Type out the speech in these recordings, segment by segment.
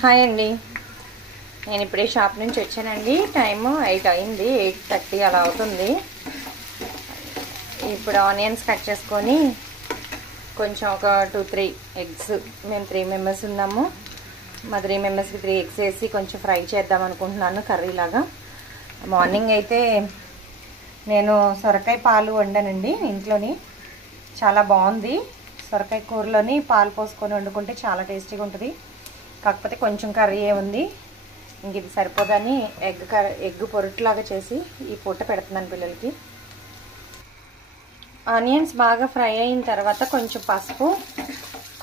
Hi అండి, నేను ఇప్పుడే షాప్ నుంచి వచ్చానండి. టైము 8 అయింది, 8:30 అలా అవుతుంది. ఇప్పుడు ఆనియన్స్ కట్ చేసుకొని కొంచెం ఒక 2-3 ఎగ్స్, మేము 3 మెంబర్స్ ఉన్నాము. మా 3 మెంబర్స్కి 3 ఎగ్స్ వేసి కొంచెం ఫ్రై చేద్దాం అనుకుంటున్నాను కర్రీలాగా. మార్నింగ్ అయితే నేను సొరకాయ పాలు వండానండి ఇంట్లోని. చాలా బాగుంది. సొరకాయ కూరలోని పాలు పోసుకొని వండుకుంటే చాలా టేస్టీగా ఉంటుంది. కాకపోతే కొంచెం కర్రీ ఉంది, ఇంక ఇది సరిపోదని ఎగ్ పొరుట్లాగా చేసి ఈ పూట పెడుతున్నాను పిల్లలకి. ఆనియన్స్ బాగా ఫ్రై అయిన తర్వాత కొంచెం పసుపు,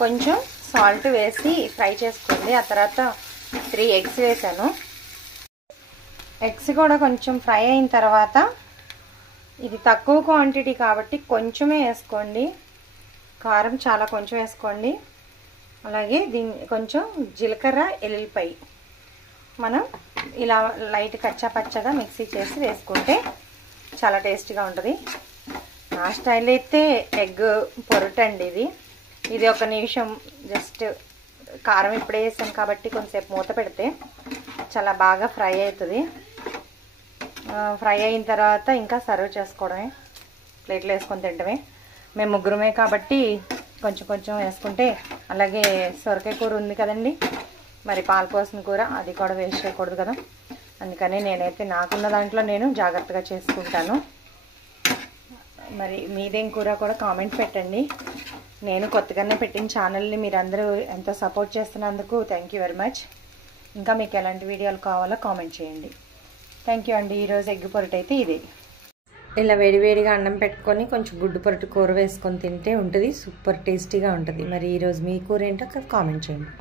కొంచెం సాల్ట్ వేసి ఫ్రై చేసుకోండి. ఆ తర్వాత 3 ఎగ్స్ వేసాను. ఎగ్స్ కూడా కొంచెం ఫ్రై అయిన తర్వాత, ఇది తక్కువ క్వాంటిటీ కాబట్టి కొంచెమే వేసుకోండి. కారం చాలా కొంచెం వేసుకోండి. అలాగే దీన్ని కొంచెం జీలకర్ర, ఎల్లుల్లిపాయ మనం ఇలా లైట్ కచ్చా పచ్చగా మిక్సీ చేసి వేసుకుంటే చాలా టేస్టీగా ఉంటుంది. నా స్టైల్ అయితే ఎగ్ పొరటండి ఇది 1 నిమిషం జస్ట్ కారం ఇప్పుడే వేసాను కాబట్టి కొంచెంసేపు మూత పెడితే చాలా బాగా ఫ్రై అవుతుంది. ఫ్రై అయిన తర్వాత ఇంకా సర్వ్ చేసుకోవడమే, ప్లేట్లో వేసుకొని తింటమే. మేము ముగ్గురమే కాబట్టి కొంచెం కొంచెం వేసుకుంటే, అలాగే సొరకాయ కూర ఉంది కదండి, మరి పాలు పోసిన కూర అది కూడా వేస్ట్ చేయకూడదు కదా, అందుకని నేనైతే నాకున్న దాంట్లో నేను జాగ్రత్తగా చేసుకుంటాను. మరి మీదేం కూర కూడా కామెంట్ పెట్టండి. నేను కొత్తగానే పెట్టిన ఛానల్ని మీరందరూ ఎంతో సపోర్ట్ చేస్తున్నందుకు థ్యాంక్ యూ వెరీ మచ్. ఇంకా మీకు ఎలాంటి వీడియోలు కావాలో కామెంట్ చేయండి. థ్యాంక్ యూ అండి. ఈరోజు ఎగ్ పొరటు అయితే ఇదే. ఇలా వేడివేడిగా అన్నం పెట్టుకొని కొంచెం గుడ్డు పొరటు కూర వేసుకొని తింటే ఉంటుంది, సూపర్ టేస్టీగా ఉంటుంది. మరి ఈరోజు మీ కూర ఏంటో కామెంట్ చేయండి.